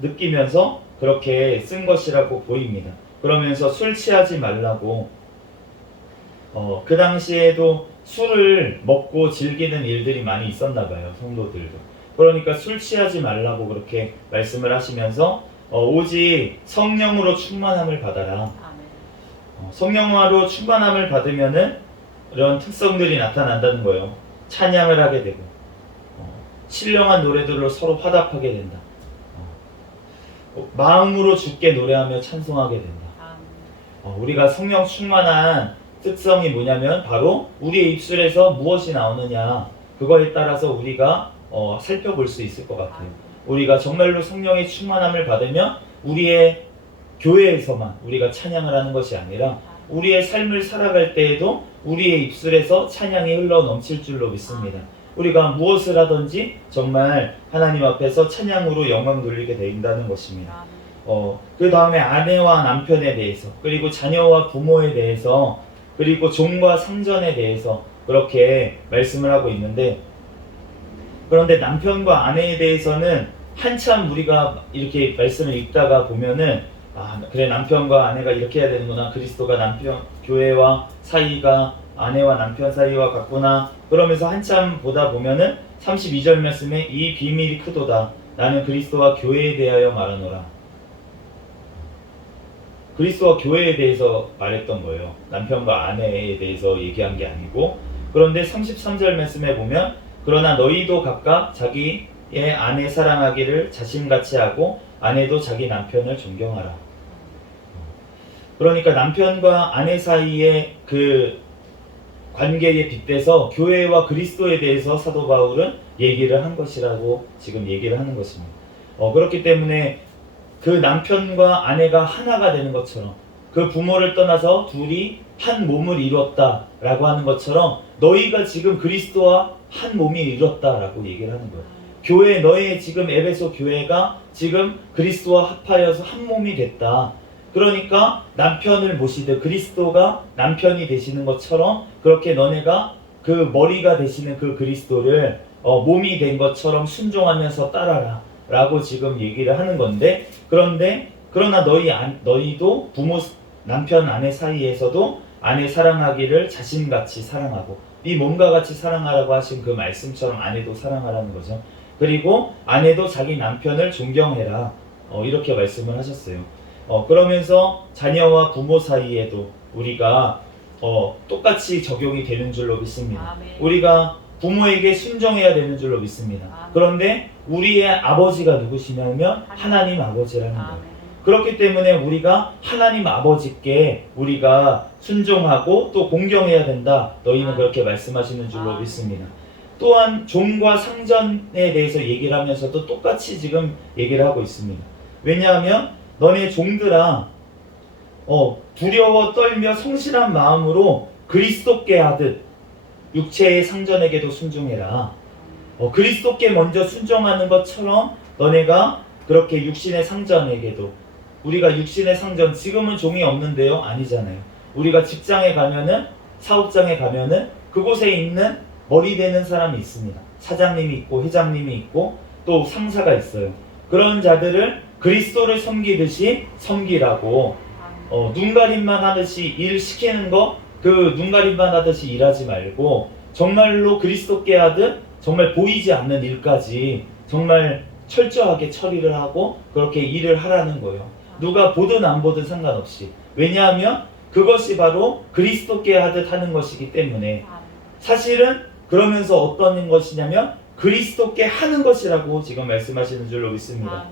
느끼면서 그렇게 쓴 것이라고 보입니다. 그러면서 술 취하지 말라고 그 당시에도 술을 먹고 즐기는 일들이 많이 있었나 봐요. 성도들도. 그러니까 술 취하지 말라고 그렇게 말씀을 하시면서 오직 성령으로 충만함을 받아라. 성령으로 충만함을 받으면은 이런 특성들이 나타난다는 거예요. 찬양을 하게 되고 신령한 노래들로 서로 화답하게 된다. 마음으로 주께 노래하며 찬송하게 된다. 우리가 성령 충만한 특성이 뭐냐면 바로 우리의 입술에서 무엇이 나오느냐, 그거에 따라서 우리가 살펴볼 수 있을 것 같아요. 우리가 정말로 성령의 충만함을 받으면 우리의 교회에서만 우리가 찬양을 하는 것이 아니라 우리의 삶을 살아갈 때에도 우리의 입술에서 찬양이 흘러 넘칠 줄로 믿습니다. 우리가 무엇을 하든지 정말 하나님 앞에서 찬양으로 영광 돌리게 된다는 것입니다. 그 다음에 아내와 남편에 대해서, 그리고 자녀와 부모에 대해서, 그리고 종과 상전에 대해서 그렇게 말씀을 하고 있는데, 그런데 남편과 아내에 대해서는 한참 우리가 이렇게 말씀을 읽다가 보면은 그래, 남편과 아내가 이렇게 해야 되는구나, 그리스도가 남편 교회와 사이가 아내와 남편 사이와 같구나, 그러면서 한참 보다 보면은 32절 말씀에 이 비밀이 크도다, 나는 그리스도와 교회에 대하여 말하노라. 그리스도와 교회에 대해서 말했던 거예요. 남편과 아내에 대해서 얘기한 게 아니고. 그런데 33절 말씀에 보면 그러나 너희도 각각 자기의 아내 사랑하기를 자신같이 하고 아내도 자기 남편을 존경하라. 그러니까 남편과 아내 사이의 그 관계에 빗대서 교회와 그리스도에 대해서 사도 바울은 얘기를 한 것이라고 지금 얘기를 하는 것입니다. 그렇기 때문에 그 남편과 아내가 하나가 되는 것처럼, 그 부모를 떠나서 둘이 한 몸을 이뤘다라고 하는 것처럼 너희가 지금 그리스도와 한 몸이 이뤘다라고 얘기를 하는 거예요. 교회, 너의 지금 에베소 교회가 지금 그리스도와 합하여서 한 몸이 됐다. 그러니까 남편을 모시듯 그리스도가 남편이 되시는 것처럼 그렇게 너네가 그 머리가 되시는 그 그리스도를 몸이 된 것처럼 순종하면서 따라라 라고 지금 얘기를 하는 건데, 그러나 너희도 부모, 남편, 아내 사이에서도 아내 사랑하기를 자신같이 사랑하고, 네 몸과 같이 사랑하라고 하신 그 말씀처럼 아내도 사랑하라는 거죠. 그리고 아내도 자기 남편을 존경해라, 이렇게 말씀을 하셨어요. 그러면서 자녀와 부모 사이에도 우리가 똑같이 적용이 되는 줄로 믿습니다. 아멘. 우리가 부모에게 순종해야 되는 줄로 믿습니다. 그런데 우리의 아버지가 누구시냐면 하나님 아버지라는 거예요. 그렇기 때문에 우리가 하나님 아버지께 우리가 순종하고 또 공경해야 된다. 너희는 그렇게 말씀하시는 줄로 믿습니다. 또한 종과 상전에 대해서 얘기를 하면서도 똑같이 지금 얘기를 하고 있습니다. 왜냐하면 너네 종들아, 두려워 떨며 성실한 마음으로 그리스도께 하듯 육체의 상전에게도 순종해라. 그리스도께 먼저 순종하는 것처럼 너네가 그렇게 육신의 상전에게도, 우리가 육신의 상전, 지금은 종이 없는데요? 아니잖아요. 우리가 직장에 가면은, 사업장에 가면은 그곳에 있는 머리 되는 사람이 있습니다. 사장님이 있고 회장님이 있고 또 상사가 있어요. 그런 자들을 그리스도를 섬기듯이 섬기라고, 눈가림만 하듯이 일 시키는 거, 그 눈가림만 하듯이 일하지 말고 정말로 그리스도께 하듯 정말 보이지 않는 일까지 정말 철저하게 처리를 하고 그렇게 일을 하라는 거예요. 누가 보든 안 보든 상관없이. 왜냐하면 그것이 바로 그리스도께 하듯 하는 것이기 때문에. 사실은 그러면서 어떤 것이냐면 그리스도께 하는 것이라고 지금 말씀하시는 줄로 믿습니다.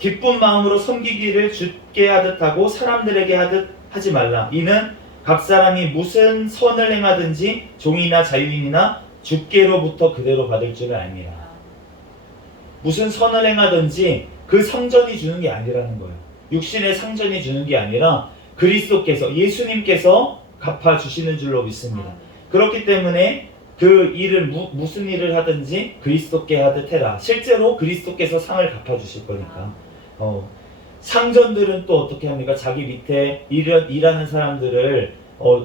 기쁜 마음으로 섬기기를 주께 하듯 하고 사람들에게 하듯 하지 말라. 이는 각 사람이 무슨 선을 행하든지 종이나 자유인이나 주께로부터 그대로 받을 줄을 알미라. 무슨 선을 행하든지 그 상전이 주는 게 아니라는 거예요. 육신의 상전이 주는 게 아니라 그리스도께서, 예수님께서 갚아주시는 줄로 믿습니다. 그렇기 때문에 그 일을 무슨 일을 하든지 그리스도께 하듯 해라. 실제로 그리스도께서 상을 갚아주실 거니까. 상전들은 또 어떻게 합니까? 자기 밑에 일하는 사람들을,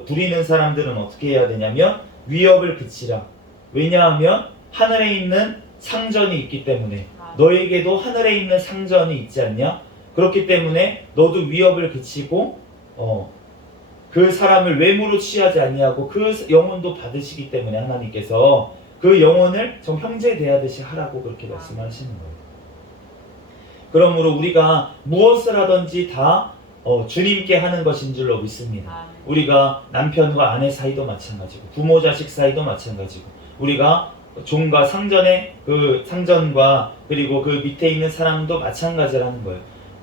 부리는 사람들은 어떻게 해야 되냐면 위협을 그치라. 왜냐하면 하늘에 있는 상전이 있기 때문에. 너에게도 하늘에 있는 상전이 있지 않냐? 그렇기 때문에 너도 위협을 그치고 그 사람을 외모로 취하지 아니하고 그 영혼도 받으시기 때문에 하나님께서 그 영혼을 정 형제 대하듯이 하라고 그렇게 말씀하시는 거예요. 그러므로 우리가 무엇을 하든지 다 주님께 하는 것인 줄로 믿습니다. 우리가 남편과 아내 사이도 마찬가지고 부모 자식 사이도 마찬가지고 우리가 종과 상전의 그 상전과 그리고 그 밑에 있는 사람도 마찬가지라는 거예요.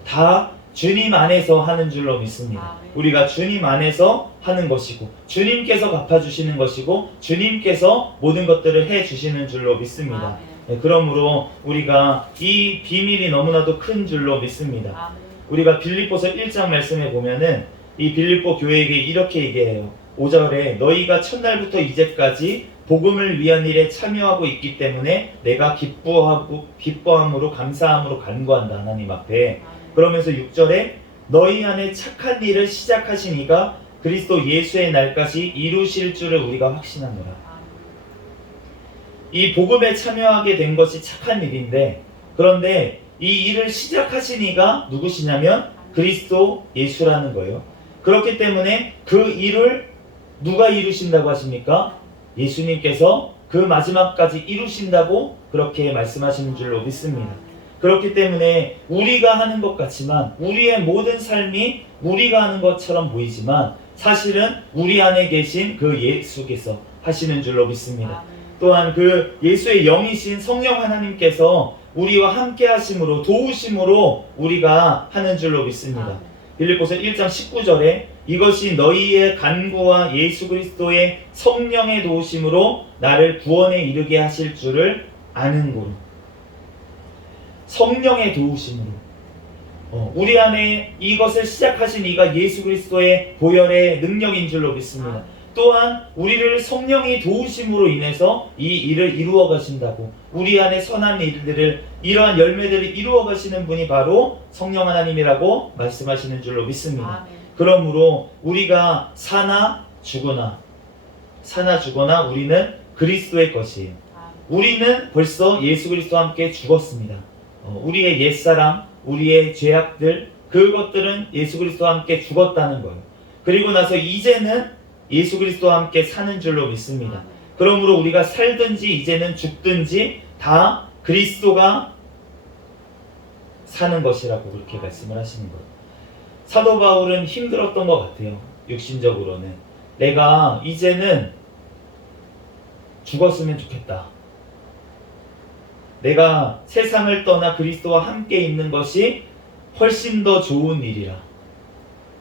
다 주님 안에서 하는 줄로 믿습니다. 아멘. 우리가 주님 안에서 하는 것이고 주님께서 갚아주시는 것이고 주님께서 모든 것들을 해주시는 줄로 믿습니다. 아멘. 그러므로 우리가 이 비밀이 너무나도 큰 줄로 믿습니다. 아멘. 우리가 빌립보서 1장 말씀에 보면은 이 빌립보 교회에게 이렇게 얘기해요. 5절에 너희가 첫날부터 이제까지 복음을 위한 일에 참여하고 있기 때문에 내가 기뻐함으로 감사함으로 간구한다 하나님 앞에. 아멘. 그러면서 6절에 너희 안에 착한 일을 시작하신 이가 그리스도 예수의 날까지 이루실 줄을 우리가 확신하노라. 아멘. 이 복음에 참여하게 된 것이 착한 일인데, 그런데 이 일을 시작하신 이가 누구시냐면 그리스도 예수라는 거예요. 그렇기 때문에 그 일을 누가 이루신다고 하십니까? 예수님께서 그 마지막까지 이루신다고 그렇게 말씀하시는 줄로 믿습니다. 그렇기 때문에 우리가 하는 것 같지만, 우리의 모든 삶이 우리가 하는 것처럼 보이지만 사실은 우리 안에 계신 그 예수께서 하시는 줄로 믿습니다. 아멘. 또한 그 예수의 영이신 성령 하나님께서 우리와 함께 하심으로, 도우심으로 우리가 하는 줄로 믿습니다. 아멘. 빌립보서 1장 19절에 이것이 너희의 간구와 예수 그리스도의 성령의 도우심으로 나를 구원에 이르게 하실 줄을 아는 고로. 성령의 도우심으로 우리 안에 이것을 시작하신 이가 예수 그리스도의 보혈의 능력인 줄로 믿습니다. 또한 우리를 성령이 도우심으로 인해서 이 일을 이루어 가신다고, 우리 안에 선한 일들을, 이러한 열매들을 이루어 가시는 분이 바로 성령 하나님이라고 말씀하시는 줄로 믿습니다. 아멘. 그러므로 우리가 사나 죽거나 우리는 그리스도의 것이에요. 아멘. 우리는 벌써 예수 그리스도와 함께 죽었습니다. 우리의 옛사람, 우리의 죄악들, 그것들은 예수 그리스도와 함께 죽었다는 거예요. 그리고 나서 이제는 예수 그리스도와 함께 사는 줄로 믿습니다. 그러므로 우리가 살든지 이제는 죽든지 다 그리스도가 사는 것이라고 그렇게 말씀을 하시는 거예요. 사도 바울은 힘들었던 것 같아요. 육신적으로는. 내가 이제는 죽었으면 좋겠다. 내가 세상을 떠나 그리스도와 함께 있는 것이 훨씬 더 좋은 일이라.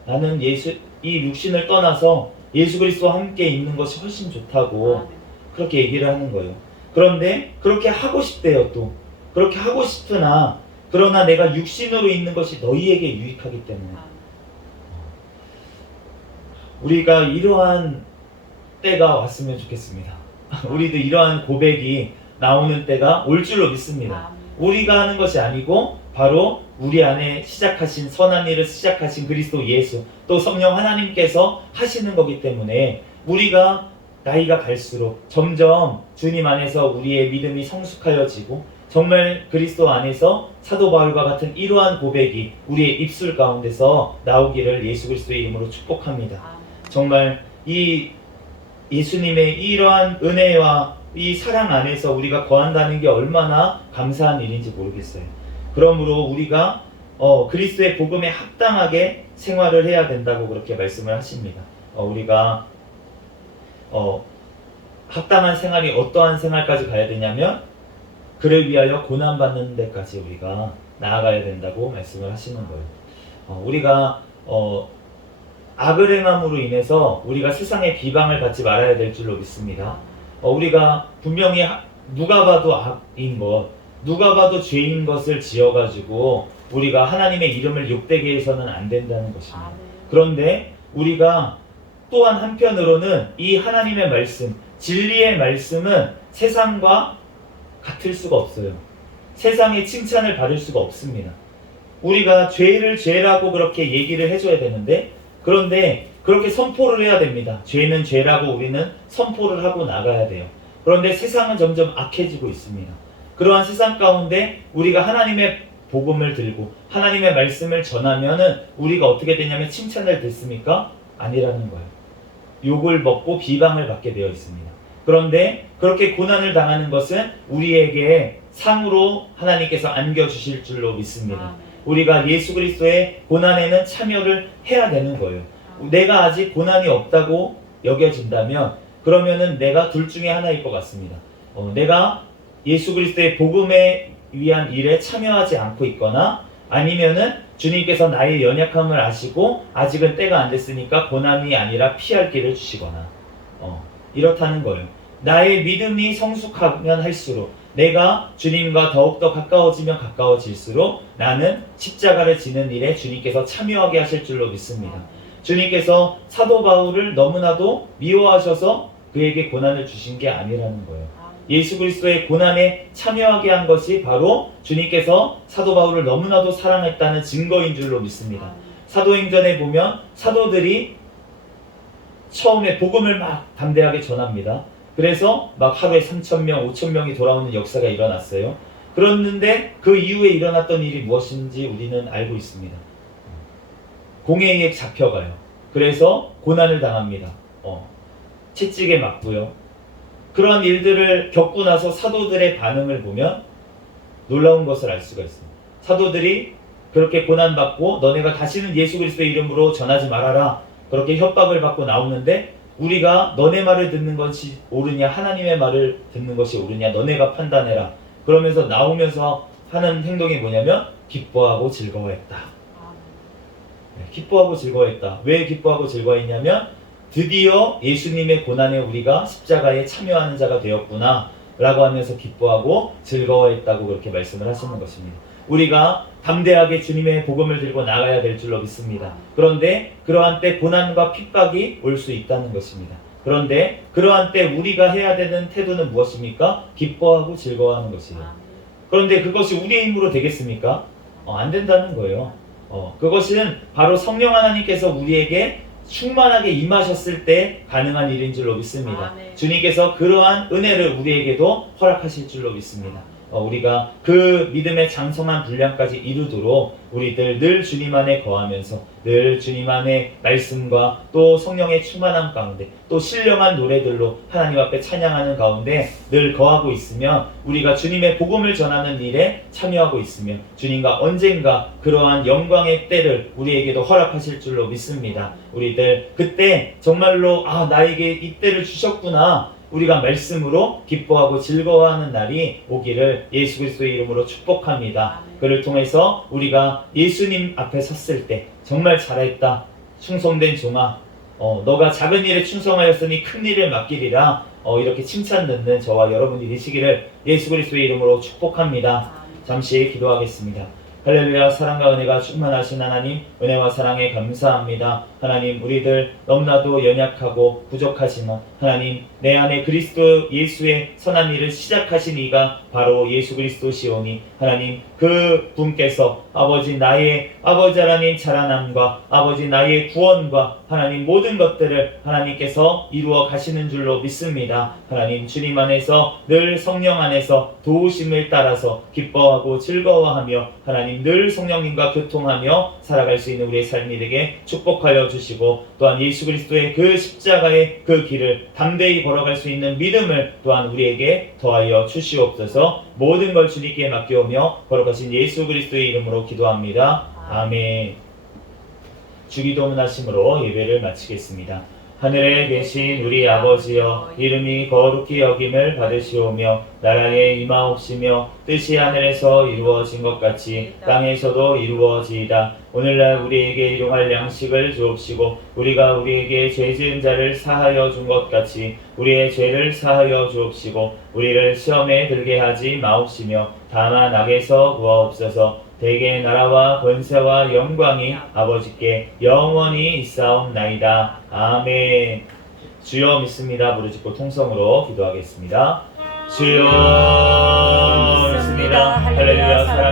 나는 이 육신을 떠나서 예수 그리스도와 함께 있는 것이 훨씬 좋다고 그렇게 얘기를 하는 거예요. 그런데 그렇게 하고 싶대요. 또 그렇게 하고 싶으나, 그러나 내가 육신으로 있는 것이 너희에게 유익하기 때문에. 우리가 이러한 때가 왔으면 좋겠습니다. 우리도 이러한 고백이 나오는 때가 올 줄로 믿습니다. 우리가 하는 것이 아니고 바로 우리 안에 시작하신 선한 일을 시작하신 그리스도 예수, 또 성령 하나님께서 하시는 거기 때문에 우리가 나이가 갈수록 점점 주님 안에서 우리의 믿음이 성숙하여지고 정말 그리스도 안에서 사도 바울과 같은 이러한 고백이 우리의 입술 가운데서 나오기를 예수 그리스도의 이름으로 축복합니다. 정말 이 예수님의 이러한 은혜와 이 사랑 안에서 우리가 거한다는 게 얼마나 감사한 일인지 모르겠어요. 그러므로 우리가 그리스도의 복음에 합당하게 생활을 해야 된다고 그렇게 말씀을 하십니다. 우리가 합당한 생활이 어떠한 생활까지 가야 되냐면 그를 위하여 고난받는 데까지 우리가 나아가야 된다고 말씀을 하시는 거예요. 우리가 악을 행함으로 인해서 우리가 세상의 비방을 받지 말아야 될 줄로 믿습니다. 우리가 분명히 누가 봐도 악인 것, 누가 봐도 죄인 것을 지어가지고 우리가 하나님의 이름을 욕되게 해서는 안 된다는 것입니다. 그런데 우리가 또한 한편으로는 이 하나님의 말씀, 진리의 말씀은 세상과 같을 수가 없어요. 세상의 칭찬을 받을 수가 없습니다. 우리가 죄를 죄라고 그렇게 얘기를 해줘야 되는데, 그런데 그렇게 선포를 해야 됩니다. 죄는 죄라고 우리는 선포를 하고 나가야 돼요. 그런데 세상은 점점 악해지고 있습니다. 그러한 세상 가운데 우리가 하나님의 복음을 들고 하나님의 말씀을 전하면은 우리가 어떻게 되냐면 칭찬을 듣습니까? 아니라는 거예요. 욕을 먹고 비방을 받게 되어 있습니다. 그런데 그렇게 고난을 당하는 것은 우리에게 상으로 하나님께서 안겨주실 줄로 믿습니다. 우리가 예수 그리스도의 고난에는 참여를 해야 되는 거예요. 내가 아직 고난이 없다고 여겨진다면 그러면은 내가 둘 중에 하나일 것 같습니다. 내가 예수 그리스도의 복음에 위한 일에 참여하지 않고 있거나 아니면은 주님께서 나의 연약함을 아시고 아직은 때가 안 됐으니까 고난이 아니라 피할 길을 주시거나 이렇다는 거예요. 나의 믿음이 성숙하면 할수록 내가 주님과 더욱더 가까워지면 가까워질수록 나는 십자가를 지는 일에 주님께서 참여하게 하실 줄로 믿습니다. 주님께서 사도 바울을 너무나도 미워하셔서 그에게 고난을 주신 게 아니라는 거예요. 예수 그리스도의 고난에 참여하게 한 것이 바로 주님께서 사도 바울을 너무나도 사랑했다는 증거인 줄로 믿습니다. 사도행전에 보면 사도들이 처음에 복음을 막 담대하게 전합니다. 그래서 막 하루에 3,000명, 5,000명이 돌아오는 역사가 일어났어요. 그랬는데 그 이후에 일어났던 일이 무엇인지 우리는 알고 있습니다. 공회에 잡혀가요. 그래서 고난을 당합니다. 채찍에 맞고요. 그러한 일들을 겪고 나서 사도들의 반응을 보면 놀라운 것을 알 수가 있습니다. 사도들이 그렇게 고난받고 너네가 다시는 예수 그리스도의 이름으로 전하지 말아라. 그렇게 협박을 받고 나오는데 우리가 너네 말을 듣는 것이 옳으냐 하나님의 말을 듣는 것이 옳으냐 너네가 판단해라. 그러면서 나오면서 하는 행동이 뭐냐면 기뻐하고 즐거워했다. 기뻐하고 즐거워했다. 왜 기뻐하고 즐거워했냐면 드디어 예수님의 고난에 우리가 십자가에 참여하는 자가 되었구나 라고 하면서 기뻐하고 즐거워했다고 그렇게 말씀을 하시는 것입니다. 우리가 담대하게 주님의 복음을 들고 나가야 될 줄로 믿습니다. 그런데 그러한 때 고난과 핍박이 올 수 있다는 것입니다. 그런데 그러한 때 우리가 해야 되는 태도는 무엇입니까? 기뻐하고 즐거워하는 것이에요. 그런데 그것이 우리의 힘으로 되겠습니까? 안 된다는 거예요. 그것은 바로 성령 하나님께서 우리에게 충만하게 임하셨을 때 가능한 일인 줄로 믿습니다. 주님께서 그러한 은혜를 우리에게도 허락하실 줄로 믿습니다. 우리가 그 믿음의 장성한 분량까지 이루도록 우리들 늘 주님 안에 거하면서 늘 주님 안에 말씀과 또 성령의 충만함 가운데 또 신령한 노래들로 하나님 앞에 찬양하는 가운데 늘 거하고 있으면 우리가 주님의 복음을 전하는 일에 참여하고 있으면 주님과 언젠가 그러한 영광의 때를 우리에게도 허락하실 줄로 믿습니다. 우리들 그때 정말로 나에게 이 때를 주셨구나 우리가 말씀으로 기뻐하고 즐거워하는 날이 오기를 예수 그리스도의 이름으로 축복합니다. 그를 통해서 우리가 예수님 앞에 섰을 때 정말 잘했다. 충성된 종아. 너가 작은 일에 충성하였으니 큰 일을 맡기리라. 이렇게 칭찬 듣는 저와 여러분이 되시기를 예수 그리스도의 이름으로 축복합니다. 잠시 기도하겠습니다. 할렐루야. 사랑과 은혜가 충만하신 하나님, 은혜와 사랑에 감사합니다. 하나님, 우리들 너무나도 연약하고 부족하지만 하나님, 내 안에 그리스도 예수의 선한 일을 시작하신 이가 바로 예수 그리스도시오니 하나님, 그 분께서 아버지 나의 아버지 하나님 자라남과 아버지 나의 구원과 하나님 모든 것들을 하나님께서 이루어 가시는 줄로 믿습니다. 하나님, 주님 안에서 늘 성령 안에서 도우심을 따라서 기뻐하고 즐거워하며 하나님 늘 성령님과 교통하며 살아갈 수 있는 우리의 삶이 되게 축복하여 주시고 또한 예수 그리스도의 그 십자가의 그 길을 담대히 걸어갈 수 있는 믿음을 또한 우리에게 더하여 주시옵소서. 모든 걸 주님께 맡겨오며 걸어가신 예수 그리스도의 이름으로 기도합니다. 아멘. 주기도문 하심으로 예배를 마치겠습니다. 하늘에 계신 우리 아버지여, 이름이 거룩히 여김을 받으시오며 나라에 임하옵시며 뜻이 하늘에서 이루어진 것 같이 땅에서도 이루어지이다. 오늘날 우리에게 일용할 양식을 주옵시고 우리가 우리에게 죄 지은 자를 사하여 준 것 같이 우리의 죄를 사하여 주옵시고 우리를 시험에 들게 하지 마옵시며 다만 악에서 구하옵소서. 대개 나라와 권세와 영광이 아버지께 영원히 있사옵나이다. 아멘. 주여 믿습니다. 부르짖고 통성으로 기도하겠습니다. 주여 믿습니다. 할렐루야. 사랑